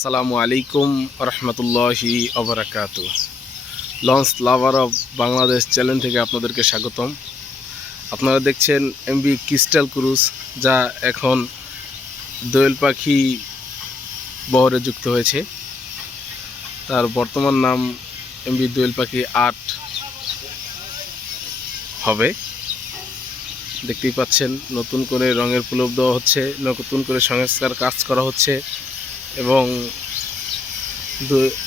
আসসালামু আলাইকুম রহমতুল্লাহি অবরাকাত launch lover of Bangladesh channel থেকে আপনাদেরকে স্বাগতম। আপনারা দেখছেন এমবি ক্রিস্টাল ক্রুজ যা এখন দোয়েল পাখি বহরে যুক্ত হয়েছে। তার বর্তমান নাম এমবি দোয়েল পাখি আট হবে। দেখতেই পাচ্ছেন, নতুন করে রঙের প্রলোভ দেওয়া হচ্ছে, নতুন করে সংস্কার কাজ করা হচ্ছে। এবং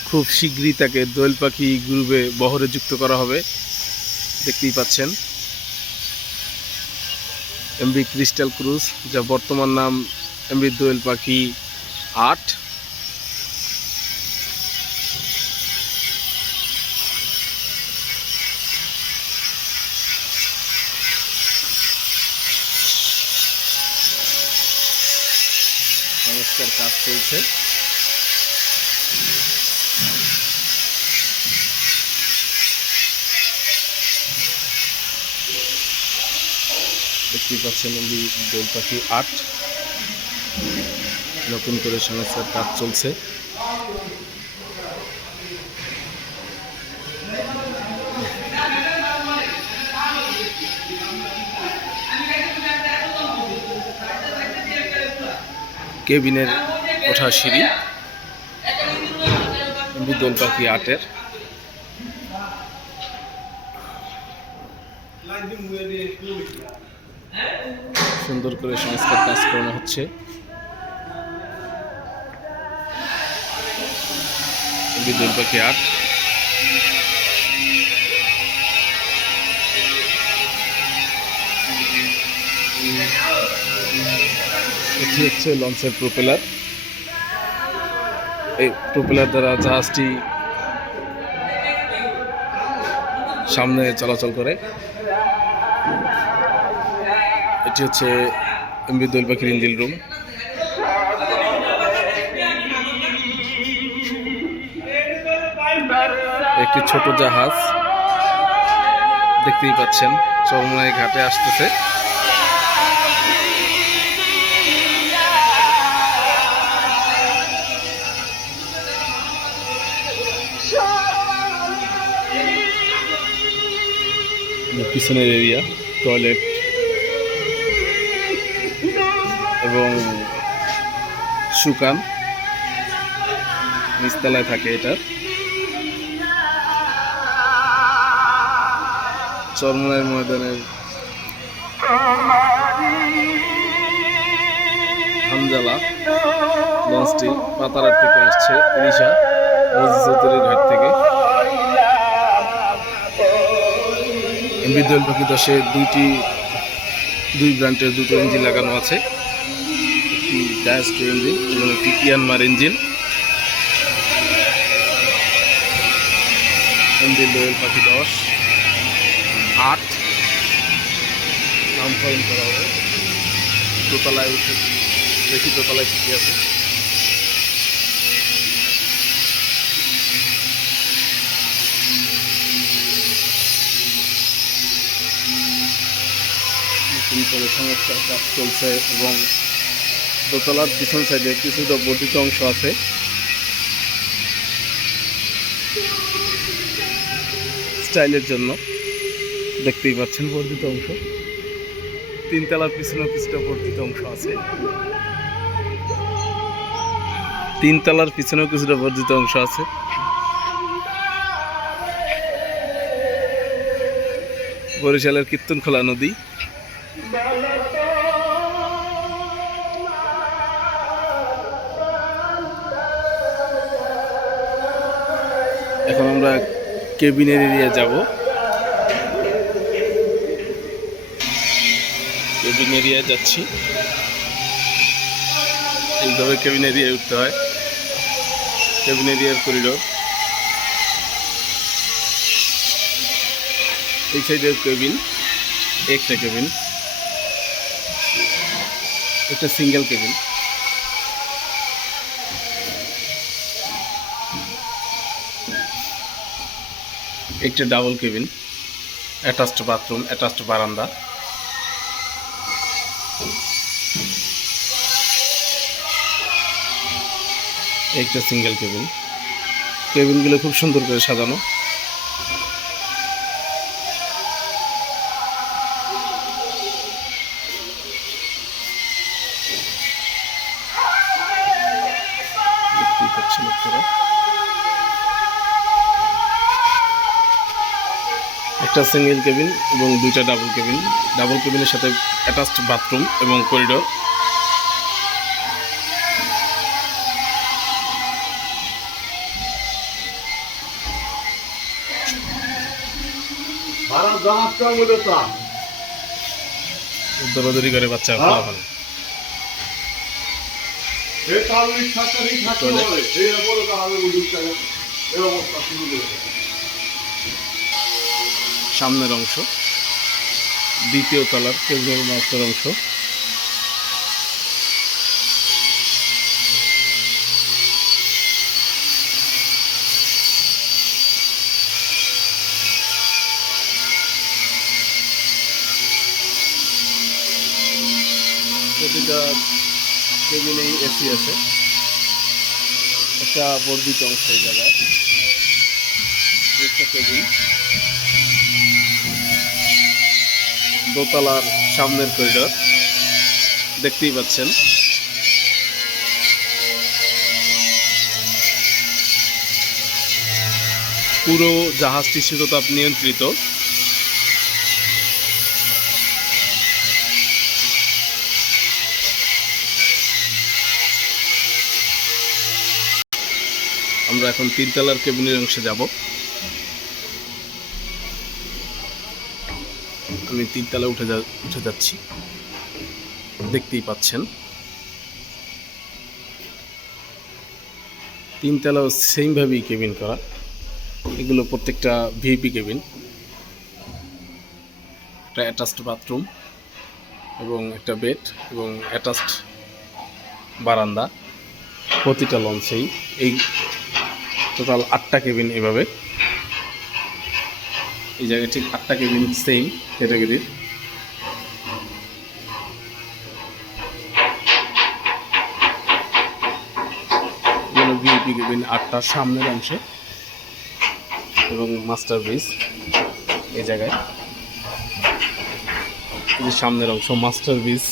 খুব শীঘ্রই তাকে দোয়েল পাখি গ্রুপে বহরে যুক্ত করা হবে। দেখতেই পাচ্ছেন। এমবি ক্রিস্টাল ক্রুজ, যা বর্তমান নাম এমবি দোয়েল পাখি আট। সংস্কার কাজ চলছে। দেখতেই পাচ্ছেন এই দোলপাখি আট নতুন করে সংস্কার কাজ চলছে। কেবিনের ওঠা সিঁড়ি। দোল পাখি আটের। সুন্দর করে সংস্কার কাজ করানো হচ্ছে। দোল পাখি আট। এটি হচ্ছে লঞ্চের প্রোপেলার এই প্রোপেলার দ্বারা জাহাজটি সামনে চলাচল করে। এটি হচ্ছে এমবি দোল পাখির ইঞ্জিল রুম। একটি ছোট জাহাজ। দেখতেই পাচ্ছেন চরমনাই ঘাটে আসতেছে। পিছনের এরিয়া টয়লেট এবং সুকান নিচতলায় থাকে এটা। চরমনাই ময়দানের হামজালা লঞ্চটি পাতারার থেকে আসছে ইলিশা চৌধুরীর ঘাট থেকে। এমবি দোয়েল পাখি দশে দুইটি, দুই ব্র্যান্ডের দুটো ইঞ্জিন লাগানো আছে। একটি ডায়াস্টো ইঞ্জিন এবং একটি ইয়ানমার ইঞ্জিন দোয়েল পাখি দশ, আট। নামকরণ করা হবে? দোতলায় উঠে দেখি দোতলায় কী আছে। করে সংস্কার কাজ চলছে এবং দোতলার পিছন সাইডে কিছুটা বর্ধিত অংশ আছে। স্টাইলের জন্য দেখতেই পাচ্ছেন বর্ধিত অংশ। তিনতলার পিছনে কিছুটা বর্ধিত অংশ আছে। তিনতলার পিছনেও কিছুটা বর্ধিত অংশ আছে। বরিশালের কীর্তনখোলা নদী। এখন আমরা কেবিনের এরিয়া যাব। কেবিন এরিয়ায় যাচ্ছি। এইভাবে কেবিন এরিয়ায় উঠতে হয়। কেবিন এরিয়ার করিডোর। এই সাইডের কেবিন, একটা কেবিন। একটা সিঙ্গেল কেবিন একটা double cabin attached bathroom attached বারান্দা একটা সিঙ্গেল কেবিন কেবিনগুলো খুব সুন্দর করে সাজানো। একটা সিঙ্গেল কেবিন এবং দুইটা ডাবল কেবিন। ডাবল কেবিনের সাথে অ্যাটাচড বাথরুম এবং করিডোর দৌড়াদৌড়ি করে বাচ্চা হ্যাঁ। ফলাফল সামনের অংশ, দ্বিতীয় তলার কেবিনের মাস্টার অংশ। প্রতিটা কেবিনেই এসি আছে। একটা বর্ধিত অংশ এই জায়গায়। কেবিন। দোতলার সামনের করিডোর দেখতেই পাচ্ছেন। পুরো জাহাজটি শীততাপ নিয়ন্ত্রিত। আমরা এখন তিনতলার কেবিনের অংশে যাব। আমি তিনতলা উঠে যা উঠে যাচ্ছি। দেখতেই পাচ্ছেন। তিনতলাও সেমভাবেই কেবিন করা। এগুলো প্রত্যেকটা ভিপি কেবিন একটা অ্যাটাচড বাথরুম এবং একটা বেড এবং অ্যাটাচড বারান্দা। প্রতিটা লঞ্চেই এই টোটাল আটটা কেবিন এভাবে। এই জায়গায় ঠিক আটটা কেবিন সেম ক্যাটাগরির ভিআইপি কেবিন আটটার সামনের অংশে এবং মাস্টার ব্রিজ এই জায়গায়। সামনের অংশ master bridge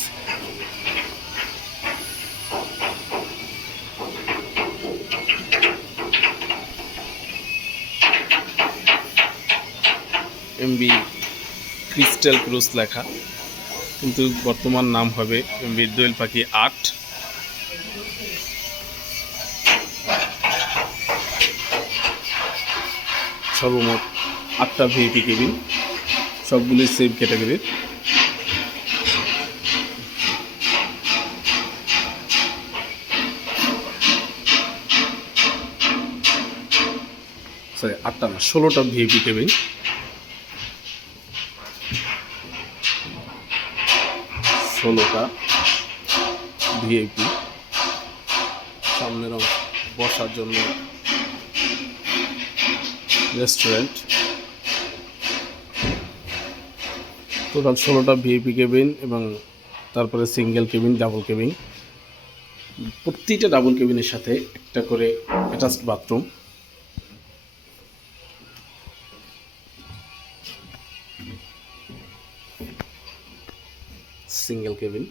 MB crystal cruise লেখা। কিন্তু বর্তমান নাম হবে এমবি পাখি আট। সর্বমোট আটটা ভিআইপি কেবিন সবগুলি সেম ক্যাটাগরির সরি আটটা না, ষোলোটা ভিআইপি কেবিন ষোলোটা ভিআইপি। সামনের বসার জন্য রেস্টুরেন্ট টোটাল ষোলোটা ভিআইপি কেবিন এবং তারপরে সিঙ্গেল কেবিন ডাবল কেবিন প্রতিটা ডাবল কেবিনের সাথে একটা করে অ্যাটাচড বাথরুম সিঙ্গেল কেবিন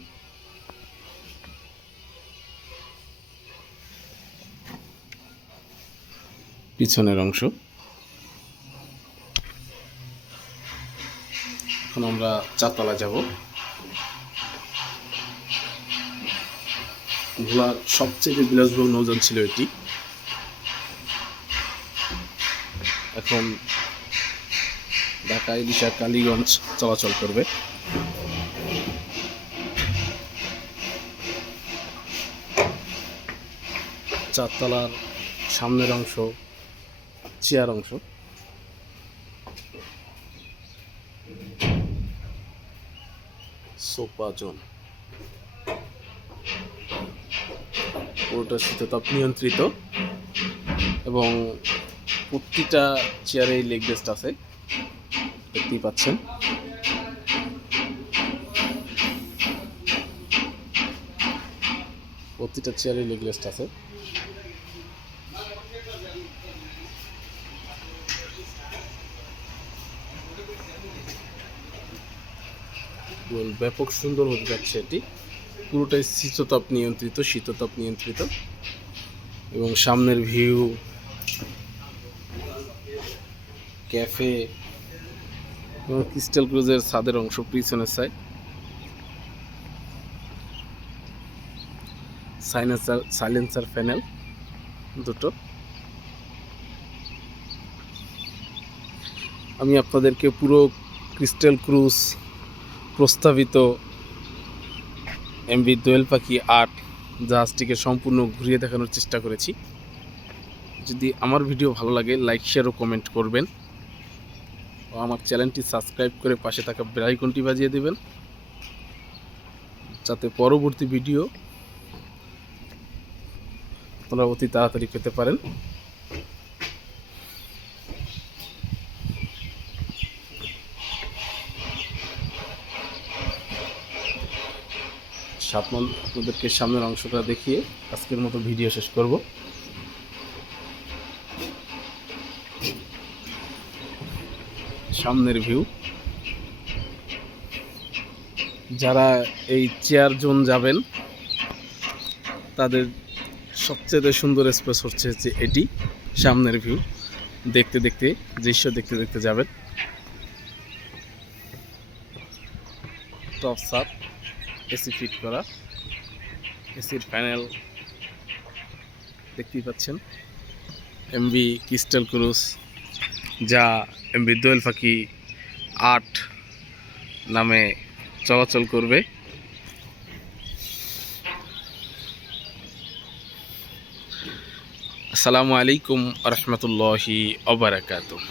পিছনের অংশ। এখন আমরা চারতলা যাব। ভোলার সবচেয়ে বিলাসবহুল নৌযান ছিল এটি। এখন ঢাকা ইলিশা কালীগঞ্জ চলাচল করবে। চারতলার সামনের অংশ, চেয়ার অংশ। Sofa zone. পুরোটা শীততাপ নিয়ন্ত্রিত এবং প্রতিটা চেয়ারে লেগ রেস্ট আছে, দেখতেই পাচ্ছেন। প্রতিটা চেয়ারে লেগ রেস্ট আছে। ব্যাপক সুন্দর হতে যাচ্ছে এটি। পুরোটাই শীততাপ নিয়ন্ত্রিত শীততাপ নিয়ন্ত্রিত। এবং সামনের ভিউ ক্যাফে এবং ক্রিস্টাল ক্রুজের ছাদের অংশ, পিছনের সাইড সাইলেন্সার সাইলেন্সার প্যানেল দুটো। আমি আপনাদেরকে পুরো ক্রিস্টাল ক্রুজ প্রস্তাবিত এমবি দোয়েল পাখি আট জাহাজটিকে সম্পূর্ণ ঘুরিয়ে দেখানোর চেষ্টা করেছি। যদি আমার ভিডিও ভালো লাগে লাইক শেয়ার ও কমেন্ট করবেন। ও আমার চ্যানেলটি সাবস্ক্রাইব করে পাশে থাকা বেল আইকনটি বাজিয়ে দেবেন। যাতে পরবর্তী ভিডিও আপনারা অতি তাড়াতাড়ি পেতে পারেন। সামন আপনাদেরকে সামনের অংশটা দেখিয়ে আজকের মতো ভিডিও শেষ করব। সামনের ভিউ। যারা এই চেয়ার জোন যাবেন, তাদের সবচেয়ে সুন্দর স্পেস হচ্ছে যে এটি, সামনের ভিউ। দেখতে দেখতে, দৃশ্য দেখতে দেখতে যাবেন। টপ সাপ এসি ফিট করা। এসির প্যানেল দেখতেই পাচ্ছেন। এমবি ক্রিস্টাল ক্রুজ, যা এমবি দোয়েল ফাঁকি আট নামে চলাচল করবে। আসসালামু আলাইকুম রহমতুল্লাহি অবরাকাত